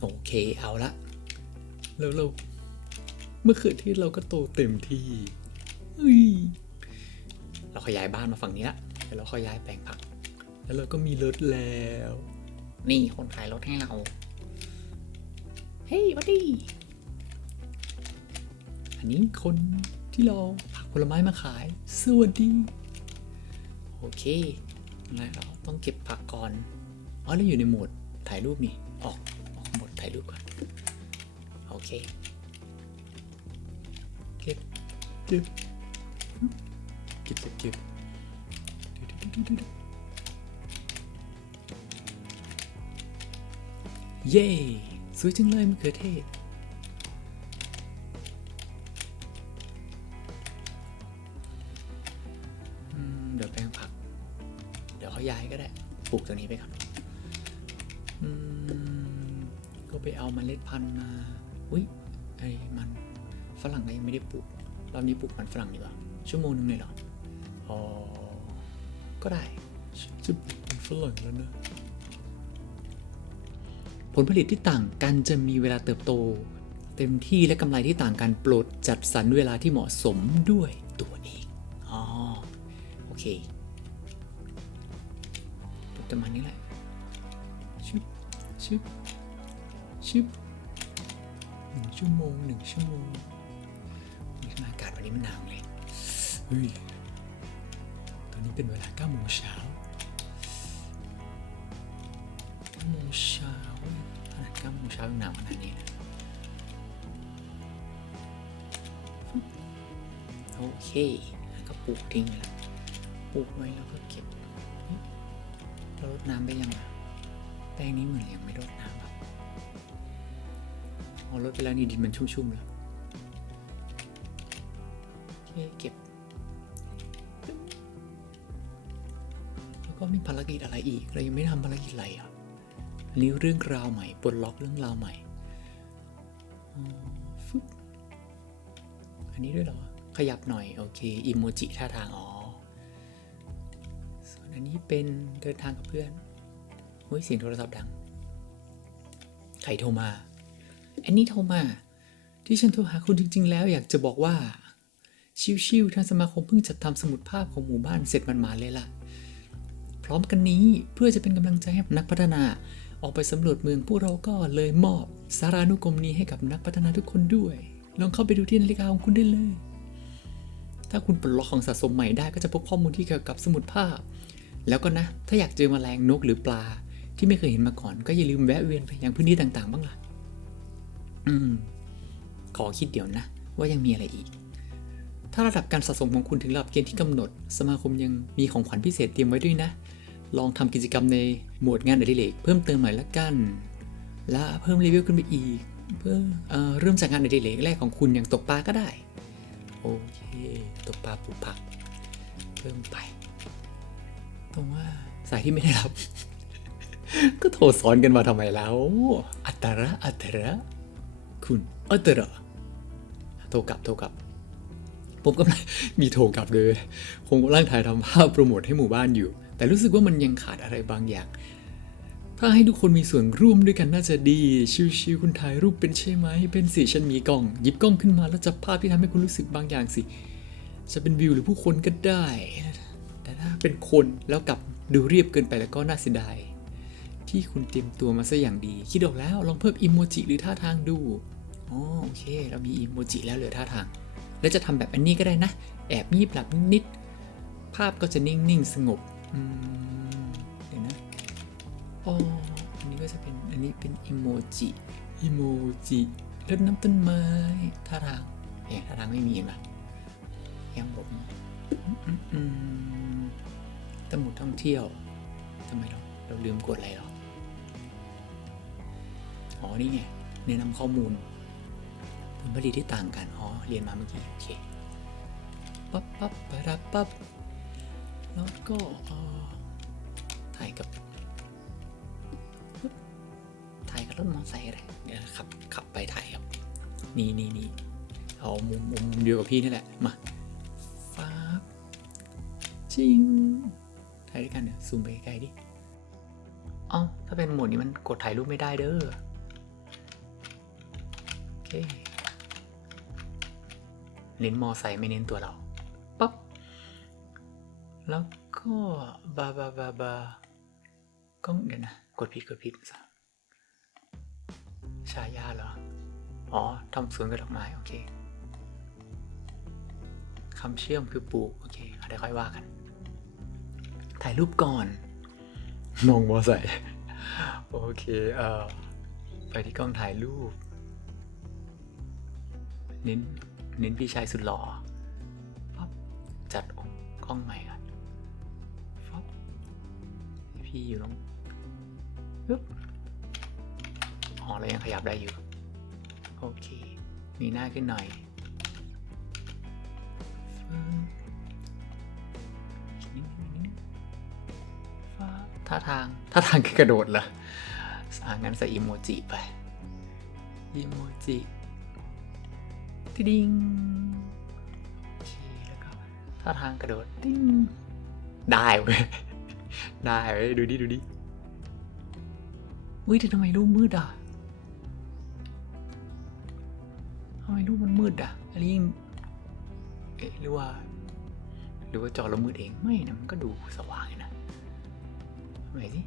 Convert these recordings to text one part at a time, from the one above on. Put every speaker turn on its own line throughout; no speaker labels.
โอเคเอาละแล้วเราเมื่อคืนที่เราก็โตเต็มที่เราขยายบ้านมาฝั่งนี้ละแล้วเราขยายแปลงผัก แล้วเราก็มีรถแล้ว นี่คนขายรถให้เราเฮ้ยวัดดีอันนี้คนที่เราผักผลไม้มาขาย สวัสดี โอเคงั้นเราต้องเก็บผักก่อน อ๋อเราอยู่ในโหมดถ่ายรูปนี่ ออก ถ่ายรูปก่อน โอเคเก็บเก็บ เก็บ เก็บเก็บเย้สวยจังเลยมะเขือเทศอืมเดี๋ยวแปลงผัก เดี๋ยวเขาย้ายก็ได้ ปลูกตัวนี้ไปก่อนอืม ก็ไปเอาเมล็ดพันธุ์มาอุ้ยไอ้มันฝรั่งก็ยังไม่ได้ปลูกรอบนี้ปลูกมันฝรั่งดีกว่าชั่วโมงนึงเลยเหรออ๋อก็ได้ฉันจะปลูกมันฝรั่งแล้วนะผลผลิตที่ต่างกันจะมีเวลาเติบโต เต็มที่และกำไรที่ต่างกันโปรดจัดสรรเวลาที่เหมาะสมด้วยตัวเองอ๋อโอเคประมาณนี้แหละชึบชึบ ชึบหนึ่งชั่วโมงหนึ่งชั่วโมงนี่อากาศวันนี้มันหนาวเลยเฮ้ยตอนนี้เป็นเวลา9โมงเช้า9โมงเช้าขนาด9โมงเช้ายังหนาวขนาดนี้นะโอเคแล้วก็ปลูกทิ้งแล้วปลูกไว้แล้วก็เก็บเรารดน้ำไปยังอะแป้งนี้เหมือนยังไม่รดน้ำ อะอ๋อรดไปแล้วนี่ดินมันชุ่มๆแล้วโอเคเก็บ แล้วก็มีภารกิจอะไรอีก เรายังไม่ทำภารกิจอะไรอะอันนี้เรื่องราวใหม่ปลดล็อกเรื่องราวใหม่อันนี้ด้วยเหรอ ขยับหน่อย โอเคอิโมจิท่าทาง อ๋อ ส่วนอันนี้เป็นเดินทางกับเพื่อนเฮ้ยเสียงโทรศัพท์ดังใครโทรมา อันนี้โทรมา ที่ฉันโทรหาคุณจริง ๆ แล้วอยากจะบอกว่า ชิวๆทางสมาคมเพิ่งจัดทำสมุดภาพของหมู่บ้านเสร็จมันมาเลยล่ะ พร้อมกันนี้เพื่อจะเป็นกำลังใจให้นักพัฒนา ออกไปสำรวจเมืองพวกเราก็เลยมอบสารานุกรมนี้ให้กับนักพัฒนาทุกคนด้วย ลองเข้าไปดูที่นาฬิกาของคุณได้เลย ถ้าคุณปลดล็อกของสะสมใหม่ได้ก็จะพบข้อมูลที่เกี่ยวกับสมุดภาพ แล้วก็นะ ถ้าอยากเจอแมลงนกหรือปลา ที่ไม่เคยเห็นมาก่อนก็อย่าลืมแวะเวียนไปยังพื้นที่ต่างๆ บ้างล่ะ อืม ขอคิดเดี๋ยวนะ ว่ายังมีอะไรอีก ถ้าระดับการสะสมของคุณถึงระดับเกณฑ์ที่กำหนด สมาคมยังมีของขวัญพิเศษเตรียมไว้ด้วยนะ ลองทำกิจกรรมในหมวดงานอดิเรกเพิ่มเติมหน่อยละกัน และเพิ่มเลเวลขึ้นไปอีก เพื่อเออเริ่มจากงานอดิเรกแรกของคุณอย่างตกปลาก็ได้ โอเค ตกปลาปลูกผัก เพิ่มไปตรงว่าสายที่ไม่ได้รับ ก็โทรสอนกันมาทำไมแล้ว อัตระอัตระ คุณอัตระโทรกลับโทรกลับ ผมกำลังมีโทรกลับเลยผมกำลังถ่ายทำภาพโปรโมทให้หมู่บ้านอยู่ แต่รู้สึกว่ามันยังขาดอะไรบางอย่าง ถ้าให้ทุกคนมีส่วนร่วมด้วยกันน่าจะดี ชิวๆคุณถ่ายรูปเป็นใช่ไหม เป็นสิฉันมีกล้อง หยิบกล้องขึ้นมาแล้วจับภาพที่ทำให้คุณรู้สึกบางอย่างสิ จะเป็นวิวหรือผู้คนก็ได้ แต่ถ้าเป็นคนแล้วกลับดูเรียบเกินไปแล้วก็น่าเสียดายที่คุณเตรียมตัวมาซะอย่างดี คิดออกแล้วลองเพิ่มอิโมจิหรือท่าทางดู โอเค เรามีอิโมจิแล้วเหลือท่าทาง แล้วจะทำแบบอันนี้ก็ได้นะ แอบงีบหลับนิดๆภาพก็จะนิ่งๆ สงบเดี๋ยวนะอ๋ออันนี้ก็จะเป็น อันนี้เป็นอิโมจิอิโมจิรดน้ำต้นไม้ท่าทางเอ๊ท่าทางไม่มีเห็นปะยังผมอืมอืมอืมสมุดท่องเที่ยวทำไมเราเราลืมกดอะไรหรอ อ๋อ นี่ไงแนะนำข้อมูล ผลผลิตที่ต่างกัน อ๋อ เรียนมาเมื่อกี้ โอเค ปั๊บปั๊บปะรับปั๊บ แล้วก็ถ่ายกับถ่ายกับรถมอเตอร์ไซค์อะไรเดี๋ยวขับ ขับไปถ่ายครับ นี่นี่นี่เอามุมมุมเดียวกับพี่นี่แหละ มาฟ้าจริง ถ่ายด้วยกันเนี่ยซูมไปไกลดิอ้าถ้าเป็นโหมดนี้มันกดถ่ายรูปไม่ได้เด้อ โอเค เน้นมอไซค์ไม่เน้นตัวเราปั๊บแล้วก็บาบาบาบาก็เดี๋ยวนะ กดผิดกดผิดซะชายาเหรอ อ๋อทำสวนกับดอกไม้ โอเคคำเชื่อมคือปลูก โอเคเดี๋ยวค่อยว่ากัน ถ่ายรูปก่อนมองมอไซค์โอเค เอ่อ ไปที่กล้องถ่ายรูปเน้น เน้นพี่ชายสุดหล่อปั๊บจัดองค์กล้องใหม่ก่อนปั๊บพี่อยู่ตรงปึ๊บอ๋อเรายังขยับได้อยู่ โอเค มีหน้าขึ้นหน่อยฟึ๊บนิดนึงนิดนึงฟ้าท่าทางท่าทางคือกระโดดเหรออ่างั้นใส่อีโมจิไปอีโมจิ ติดิงโอเคแล้วก็ท่าทางกระโดดติ้งได้เว้ยได้เว้ยดูดิดูดิอุ้ยแต่ทำไมรูปมืดอะทำไมรูปมันมืดอะอันนี้ยิ่งเอ๊ะหรือว่าหรือว่าจอเรามืดเองไม่นะมันก็ดูสว่างอยู่นะทำไมสิ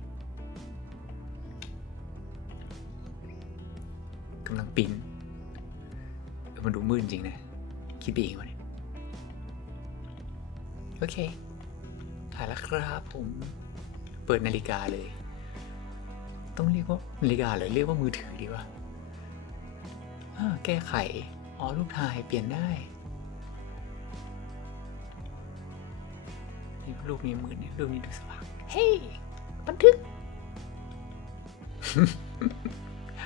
กำลังปิ้นเออ มันดูมืดจริงนะ คิดไปเองวะเนี่ยโอเคถ่ายแล้วครับผม เปิดนาฬิกาเลย ต้องเรียกว่านาฬิกาหรือเรียกว่ามือถือดีวะอ่าแก้ไข อ๋อรูปถ่ายเปลี่ยนได้นี่รูปนี้มืดเนี่ยรูปนี้ดูสว่างเฮ้ยบันทึก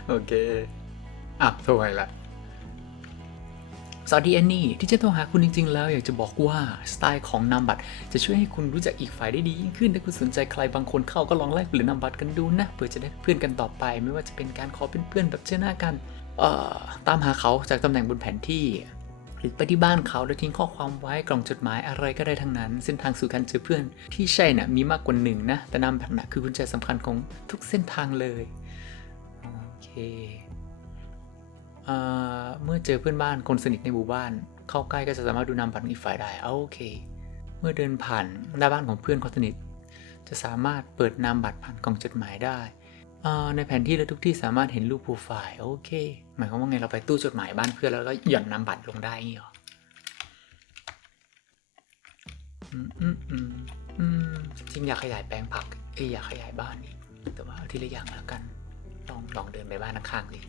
โอเค อะโทรไปละ สวัสดีแอนนี่ที่จะโทรหาคุณจริง ๆ แล้วอยากจะบอกว่าสไตล์ของนามบัตรจะช่วยให้คุณรู้จักอีกฝ่ายได้ดียิ่งขึ้นถ้าคุณสนใจใครบางคนเข้าก็ลองแลกหรือนามบัตรกันดูนะเพื่อจะได้เพื่อนกันต่อไป ไม่ว่าจะเป็นการขอเป็นเพื่อนแบบเจอหน้ากันเอ่อตามหาเขาจากตำแหน่งบนแผนที่ หรือไปที่บ้านเขาแล้วทิ้งข้อความไว้กล่องจดหมายอะไรก็ได้ทั้งนั้น เส้นทางสู่การเจอเพื่อนที่ใช่น่ะมีมากกว่าหนึ่งนะแต่นามบัตรน่ะคือกุญแจสำคัญของทุกเส้นทางเลยโอเค เมื่อเจอเพื่อนบ้านคนสนิทในหมู่บ้าน เข้าใกล้ก็จะสามารถดูนามบัตรของอีกฝ่ายได้เอาโอเค เมื่อเดินผ่านหน้าบ้านของเพื่อนคนสนิท จะสามารถเปิดนามบัตรผ่านกล่องจดหมายได้ในแผนที่และทุกที่สามารถเห็นรูปโปรไฟล์โอเค หมายความว่าไงเราไปตู้จดหมายบ้านเพื่อนแล้วก็หย่อนนามบัตรลงได้อย่างงี้เหรออืมอืมอืมจริงอยากขยายแปลงผักเอ้ยอยากขยายบ้านอีกแต่ว่าเอาทีละอย่างแล้วกัน ลองลองเดินไปบ้านข้างๆสิ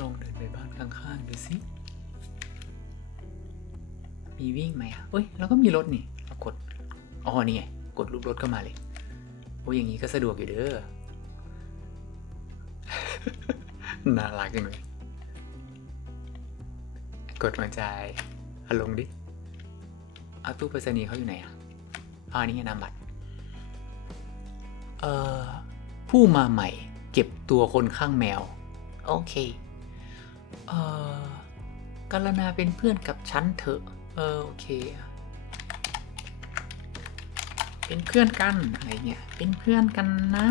ลองเดินไปบ้านข้างๆดูสิมีวิ่งไหมอะเอ้ยแล้วก็มีรถนี่เรากดอ๋อนี่ไงกดรูปรถเข้ามาเลยโอ้ยอย่างนี้ก็สะดวกอยู่เด้อน่ารักจังเลยกดหัวใจอาลงดิเอาตู้ไปรษณีย์เขาอยู่ไหนอะอ๋อนี่ไงนามบัตรเอ่อผู้มาใหม่ เก็บตัวคนข้างแมว โอเค เอ่อกรณาเป็นเพื่อนกับฉันเถอะ เออโอเค เป็นเพื่อนกันอะไรเงี้ย เป็นเพื่อนกันนะ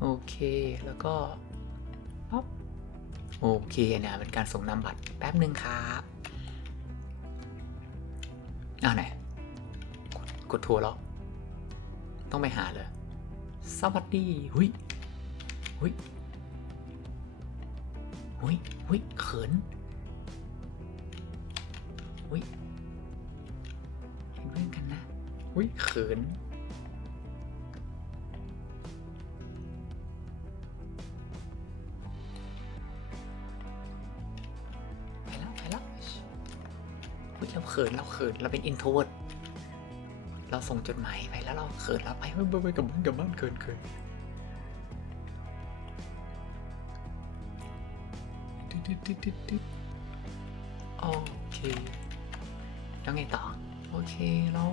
โอเค แล้วก็ปั๊บโอเคเนี่ยเป็นการส่งนามบัตรแป๊บหนึ่งครับอ้าวไหนกดกดทัวร์แล้ว ต้องไปหาเลย สวัสดี หุย หุย หุยหุยเขินหุยเป็นเพื่อนกันนะหุยเขินไปแล้วไปแล้วหุยเราเขินเราเขินเราเป็นอินโทรดเราส่งจดหมายไปแล้วเราเขินเราไปไปไปไปกลับบ้านกลับบ้านเขินเขิน โอเค แล้วไงต่อ โอเค แล้ว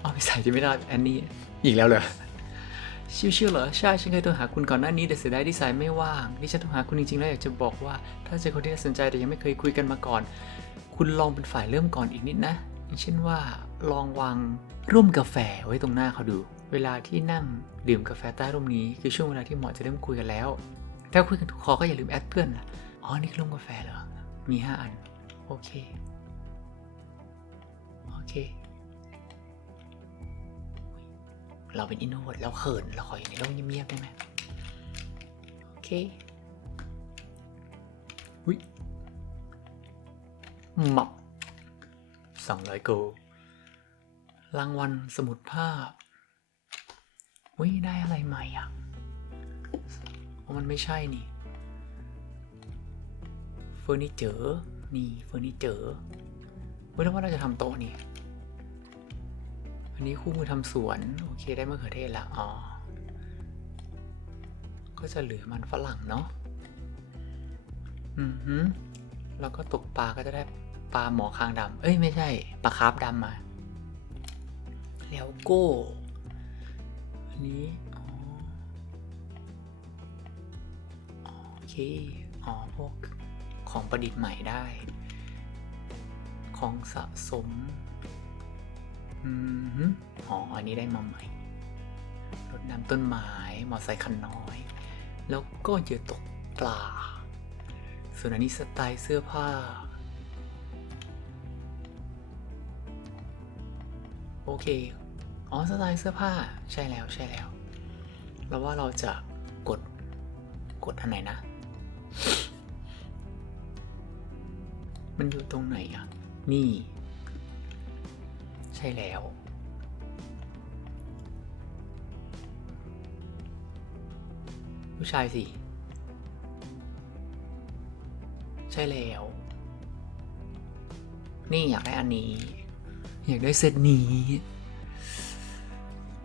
เอาไปใส่ที่ไม่ได้แอนนี่ อีกแล้วเหรอ ชิวๆเหรอ ใช่ ฉันเคยโทรหาคุณก่อนหน้านี้ แต่เสียดายที่สายไม่ว่างที่ฉันโทรหาคุณจริงๆ แล้วอยากจะบอกว่า ถ้าเจอคนที่น่าสนใจแต่ยังไม่เคยคุยกันมาก่อน คุณลองเป็นฝ่ายเริ่มก่อนอีกนิดนะอย่างเช่นว่า ลองวางร่วมกาแฟไว้ตรงหน้าเขาดู เวลาที่นั่งดื่มกาแฟใต้ร่มนี้คือช่วงเวลาที่เหมาะจะเริ่มคุยกันแล้ว ถ้าคุยกันถูกคอก็อย่าลืมแอดเพื่อนล่ะ อ๋อ นี่คือร่มกาแฟเหรอ มีห้าอัน โอเค โอเค เราเป็นอินโนเวทแล้วเขิน เราขออยู่ในร่มเงียบๆได้ไหมโอเคอุ้ยหมับสองร้อยโกรางวัลสมุดภาพอุ้ยได้อะไรใหม่อะอ๋อมันไม่ใช่นี่ เฟอร์นิเจอร์นี่เฟอร์นิเจอร์เว้ยแล้ว่าเราจะทำโต๊ะนี่อันนี้คู่มือทำสวน โอเคได้มะเขือเทศละอ๋อ ก็จะเหลือมันฝรั่งเนาะอือหือแล้วก็ตกปลาก็จะได้ปลาหมอคางดำเอ้ยไม่ใช่ปลาคาร์ฟดำมาแล้วโก็อันนี้โอเค อ๋อพวก ของประดิษฐ์ใหม่ได้ ของสะสม อืมอ๋อ อันนี้ได้มาใหม่รดน้ำต้นไม้ มอไซค์คันน้อย แล้วก็เหยื่อตกปลา ส่วนอันนี้สไตล์เสื้อผ้า โอเค อ๋อ สไตล์เสื้อผ้า ใช่แล้ว ใช่แล้ว แล้วว่าเราจะกด กดอันไหนนะ มันอยู่ตรงไหนอะ นี่ ใช่แล้ว ผู้ชายสิ ใช่แล้ว นี่อยากได้อันนี้ อยากได้เซตนี้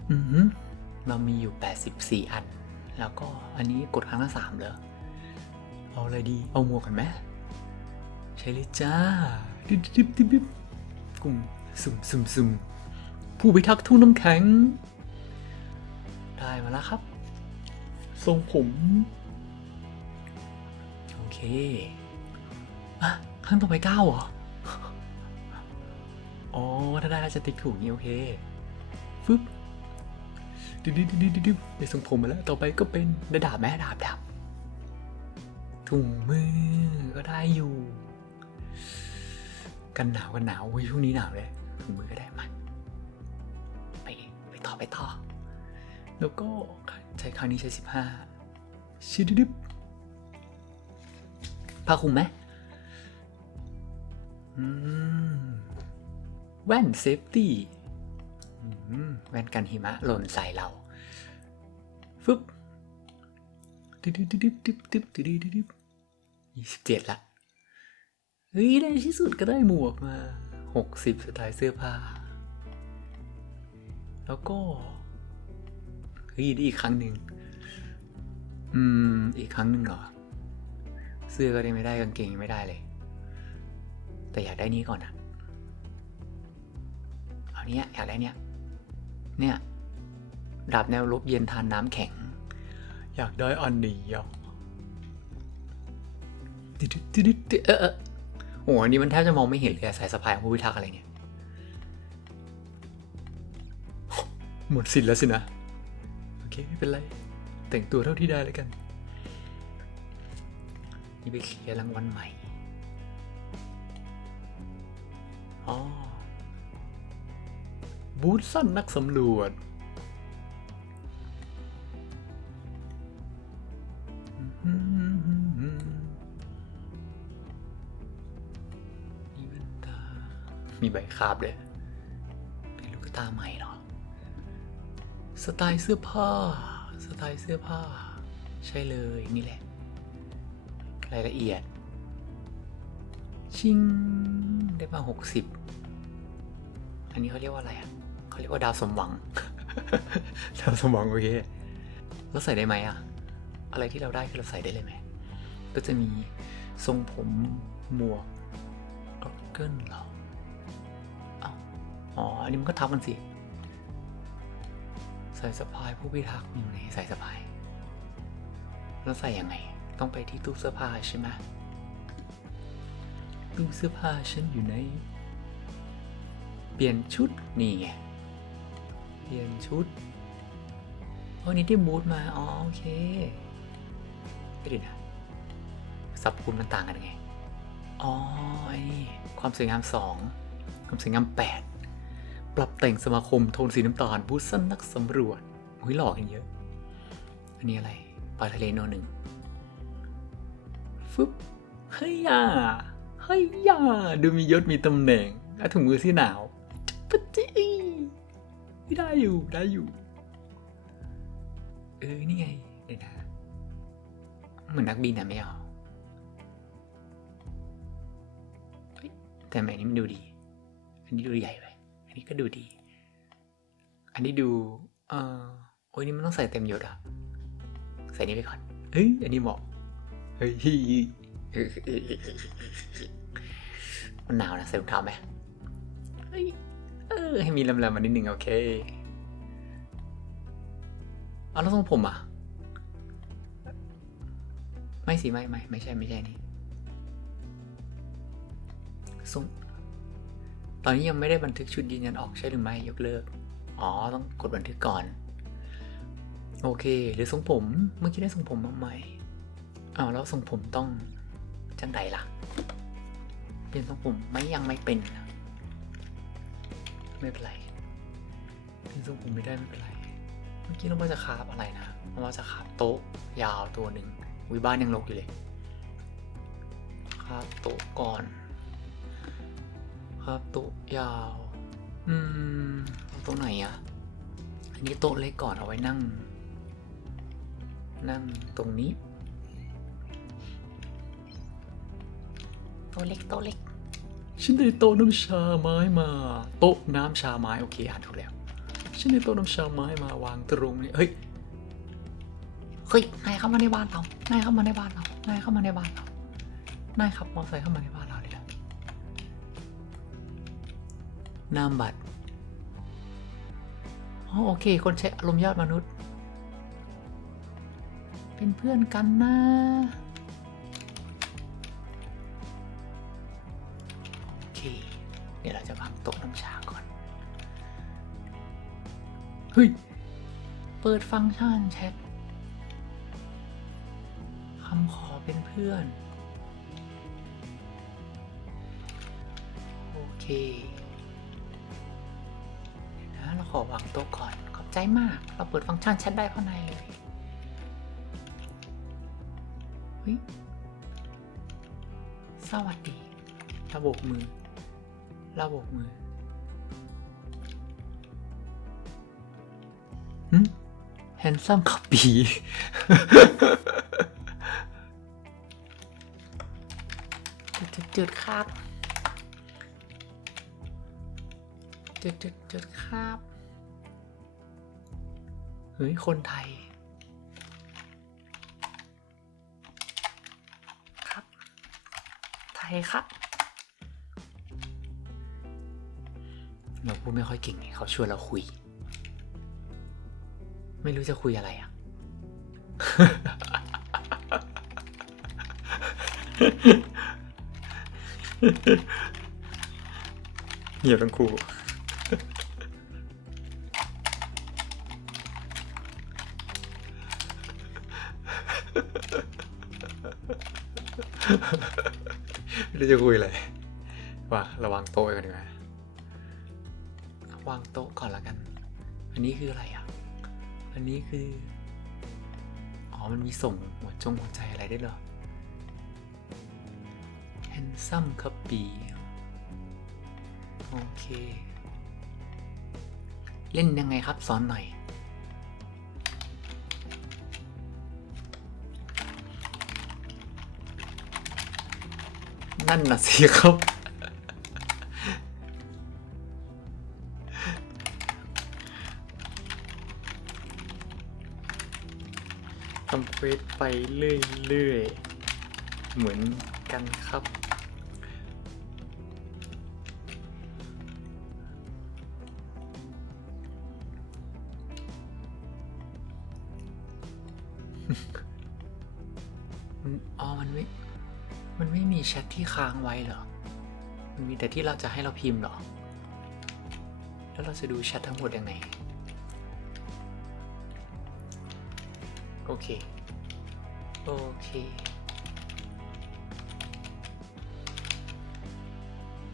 อือหือเรามีอยู่ 84 อัน แล้วก็อันนี้กดครั้งละสามเลยเอาอะไรดี เอาหมวกกันไหม ช่เลยจ้าดิบดิบดิบดิบกุ่มซุ่มซุ่มซุ่มผู้พิทักษ์ทุ่งน้ำแข็ง ได้มาแล้วครับ ทรงผม โอเคอะขั้นต่อไปเก้าเหรอ อ๋อ ถ้าได้จะติ๊กถูกนี่โอเคฟึบดิบดิบดิบดิบดิบได้ทรงผมมาแล้ว ต่อไปก็เป็นด้ดาบไหมดาบดาบถุงมือก็ได้อยู่ กันหนาวกันหนาวเว้ยช่วงนี้หนาวเลยมือก็ได้มาไปไปต่อไปต่อ แล้วก็ใช้ครั้งนี้ใช้สิบห้าชิดิบผ้าคุมไหมแว่นเซฟตี้แว่นกันหิมะหล่นใส่เราฟึบดิบดิบดิบดิบดิบดิบยี่สิบเจ็ดละ เฮ้ยในที่สุดก็ได้หมวกมา 60สไตล์เสื้อผ้า แล้วก็เฮ้ยได้อีกครั้งหนึ่งอืม อีกครั้งหนึ่งเหรอ เสื้อก็ได้ไม่ได้กางเกงยังไม่ได้เลย แต่อยากได้นี้ก่อนอะเอาเนี้ยอยากได้เนี้ยเนี่ยดาบแนวลบเย็นทานน้ำแข็ง อยากได้อันนี้อะตึ๊ดตึ๊ดตึ๊ดเออ โอ้โหอันนี้มันแทบจะมองไม่เห็นเลยสายสะพายของผู้พิทักษ์อะไรเนี่ย หมดสิทธิ์แล้วสินะ โอเค ไม่เป็นไร แต่งตัวเท่าที่ได้แล้วกัน นี่ไปเคลียร์รางวัลใหม่ อ๋อ บูธสั้นนักสำรวจ มีใบคาบเลยเป็นลูกตาใหม่เหรอสไตล์เสื้อผ้า สไตล์เสื้อผ้า ใช่เลยนี่แหละ รายละเอียด ชิงได้มาหกสิบอันนี้เขาเรียกว่าอะไรอะเขาเรียกว่าดาวสมหวัง ดาวสมหวังโอเคเราใส่ได้ไหมอะ อะไรที่เราได้คือเราใส่ได้เลยไหม ก็จะมีทรงผมหมวกกรอกเกิลเรา อ๋อ อันนี้มันก็ทับกันสิใส่สะพายผู้พิทักษ์อยู่ในใส่สะพาย แล้วใส่ยังไง ต้องไปที่ตู้เสื้อผ้าใช่ไหมตู้เสื้อผ้าฉันอยู่ใน เปลี่ยนชุดนี่ไง เปลี่ยนชุดวันนี้ได้บูทมา อ๋อโอเคไม่ดีนะสับคุณมันต่างกันยังไง อ๋อไอ้นี่ความสวยงามสองความสวยงามแปด ปรับแต่งสมาคมโทนสีน้ำตาลบูสันนักสำรวจหุ้ยหลอกกันเยอะ อันนี้อะไรปลาทะเลโนหนึ่งฟึบเฮ้ยย่าเฮ้ยย่าดูมียศมีตำแหน่งและถุงมือที่หนาวปะจิไม่ได้อยู่ ได้อยู่ เออ นี่ไง เดี๋ยวนะ เหมือนนักบินนะไม่เอาแต่แบบนี้มันดูดี อันนี้ดูใหญ่ไป นนี้ก็ดูดี อันนี้ดู เออโอ้ยนี่มันต้องใส่เต็มยศอะ ใส่นี้ไปก่อน เฮ้ย อันนี้เหมาะ เฮ้ยมันหนาวนะใส่รองเท้าไหมเฮ้ย เออ ให้มีลำๆมานิดนึงโอเค เอาแล้วทรงผมอะ ไม่สิ ไม่ไม่ไม่ใช่ไม่ใช่นี่ทรง อนนี้ยังไม่ได้บันทึกชุดยืนยันออกใช่หรือไม่ยกเลิก อ๋อ ต้องกดบันทึกก่อน โอเค หรือทรงผม เมื่อกี้ได้ทรงผมมาใหม่อ้าวแล้วทรงผมต้องจังใดล่ะ เปลี่ยนทรงผมไม่ยังไม่เป็นนะไม่เป็นไรเปลี่ยนทรงผมไม่ได้ไม่เป็นไร เมื่อกี้เราว่าจะคาบอะไรนะเราว่าจะคาบโต๊ะยาวตัวหนึ่งวิบ้านยังรกอยู่เลยคาบโต๊ะก่อน คาบโต๊ะยาว อืมเอาโต๊ะไหนอะอันนี้โต๊ะเล็กก่อนเอาไว้นั่ง นั่งตรงนี้ โต๊ะเล็กโต๊ะเล็ก ฉันได้โต๊ะน้ำชาไม้มา โต๊ะน้ำชาไม้โอเคอ่านถูกแล้ว ฉันได้โต๊ะน้ำชาไม้มาวางตรงนี้ เฮ้ย เฮ้ย นายเข้ามาในบ้านเรา นายเข้ามาในบ้านเรา นายเข้ามาในบ้านเรา นายขับมอเตอร์ไซค์เข้ามาในบ้าน นามบัตรอ๋อโอเค คนใช้อารมณ์ยอดมนุษย์ เป็นเพื่อนกันนะ โอเค เดี๋ยวเราจะวางโต๊ะน้ำชาก่อน เฮ้ย เปิดฟังก์ชันแชทคำขอเป็นเพื่อน โอเค ขอวางโต๊ะก่อน ขอบใจมาก เราเปิดฟังก์ชันแชทได้ข้างในเลยเฮ้ยสวัสดี ระบบมือ ระบบมือหืมแฮนซัมขับปีจุดจุดจุดครับจุดจุดจุดครับ เฮ้ย คนไทย ครับ ไทยครับเราพูดไม่ค่อยเก่งไงเขาชวนเราคุย ไม่รู้จะคุยอะไรอะเงียบทั้งคู่ รู้จะคุยอะไรว่าระวังโต๊ะก่อนดีกว่าวางโต๊ะก่อนละกัน อันนี้คืออะไรอะ อันนี้คือ อ๋อ มันมีส่งหัวจงหัวใจอะไรได้เหรอ handsome ครับปีโอเค เล่นยังไงครับสอนหน่อย นั่นน่ะสิครับ ทำเควสไปเรื่อยๆ เหมือนกันครับ เหรอ มันมีแต่ที่เราจะให้เราพิมพ์หรอ แล้วเราจะดูแชททั้งหมดยังไง โอเค โอเค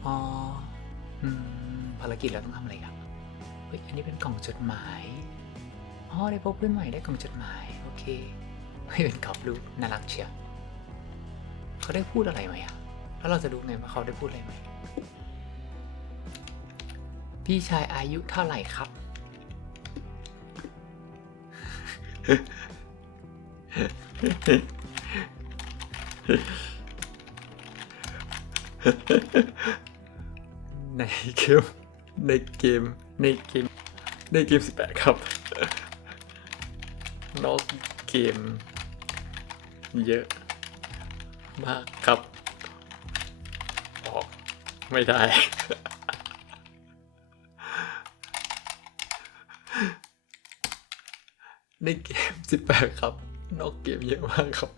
อ๋อ อืม ภารกิจเราต้องทำอะไรครับ เฮ้ย อันนี้เป็นกล่องจดหมาย อ๋อ ได้พบเพื่อนใหม่ได้กล่องจดหมาย โอเค ไม่เป็นกรอบรูปน่ารักเชียวเขาได้พูดอะไรไหมอะ แล้วเราจะรู้ไงว่าเขาได้พูดอะไรไหม พี่ชายอายุเท่าไหร่ครับ ในเกม ในเกม ในเกม ในเกม18ครับ นอกเกม เยอะมากครับ ไม่ได้ในเกม18ครับ นอกเกมเยอะมากครับ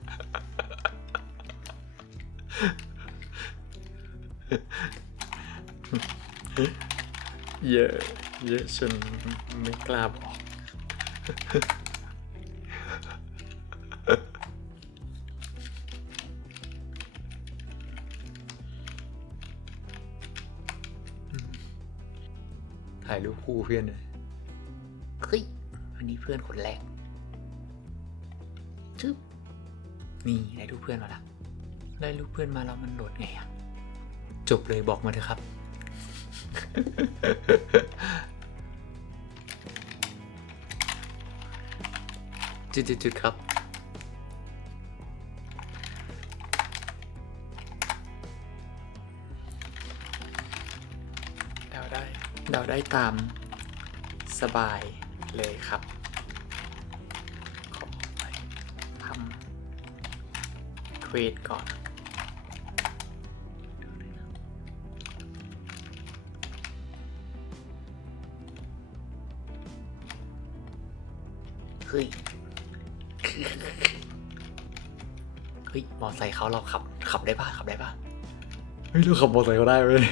เยอะ เยอะจนไม่กล้าบอก คู่เพื่อนเลยเฮ้ยอันนี้เพื่อนคนแรกชึบนี่ได้รูปเพื่อนมาละได้รูปเพื่อนมาแล้วมันโหลดไงอะจบเลยบอกมาเถอะครับ จุดจุดจุดครับ เดาได้ตามสบายเลยครับขอไปทำเควสก่อน เฮ้ย เฮ้ย มอไซค์เขาเราขับ ขับได้ป่ะ ขับได้ป่ะ เฮ้ย เราขับมอไซค์เขาได้เว้ย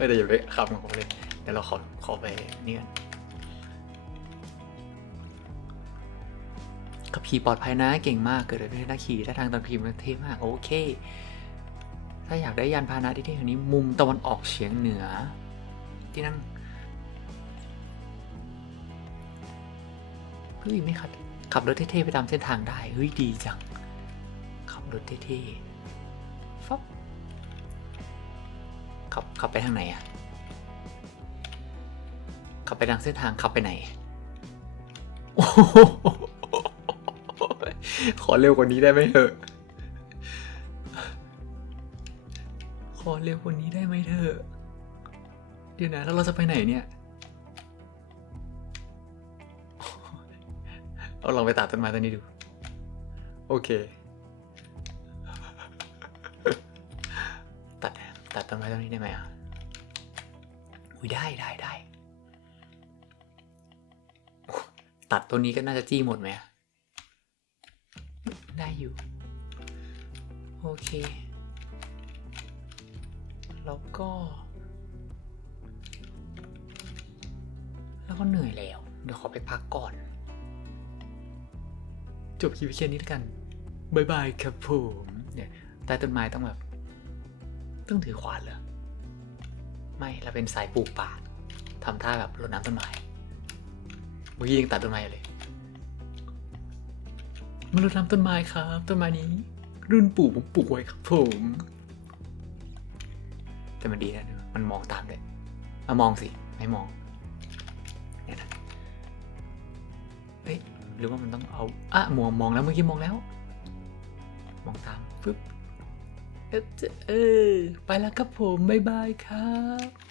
ไม่แต่อย่าไปขับของผมเลยเดี๋ยวเราขอขอไปนี่กันขับขี่ปลอดภัยนะเก่งมากเกิดอะไรขึ้นนักขี่ถ้าทางตอนขี่มันเท่มากโอเค ถ้าอยากได้ยานพาหนะที่เท่กว่านี้มุมตะวันออกเฉียงเหนือ ที่นั่งเฮ้ยไม่ขับขับรถเท่ๆไปตามเส้นทางได้เฮ้ยดีจัง ขับรถเท่ๆ ขับไปทางไหนอะขับไปทางเส้นทางขับไปไหน ขอเร็วกว่านี้ได้ไหมเถอะ ขอเร็วกว่านี้ได้ไหมเถอะ เดี๋ยวนะแล้วเราจะไปไหนเนี่ยเอาลองไปตัดต้นไม้ต้นนี้ดู โอเค ต้นไม้ต้นนี้ได้ไหมอะอุ้ยได้ได้ได้ ตัดต้นนี้ก็น่าจะจี้หมดไหมได้อยู่ โอเค แล้วก็ แล้วก็เหนื่อยแล้ว เดี๋ยวขอไปพักก่อน จบคลิปแค่นี้แล้วกันบายบายครับผม เนี่ยใต้ต้นไม้ต้องแบบ ต้องถือขวานเหรอ ไม่เราเป็นสายปลูกป่าทำท่าแบบรดน้ำต้นไม้เมื่อกี้ยังตัดต้นไม้เลยมารดน้ำต้นไม้ครับต้นไม้นี้ รุ่นปู่ผมปลูกไว้ครับผมแต่มันดีนะมันมองตามเลยมามองสิ ไม่มองเนี่ยนะเฮ้ยหรือว่ามันต้องเอาอะมองมองแล้วเมื่อกี้มองแล้ว มองตาม เออไปแล้วครับผม บ๊ายบายครับ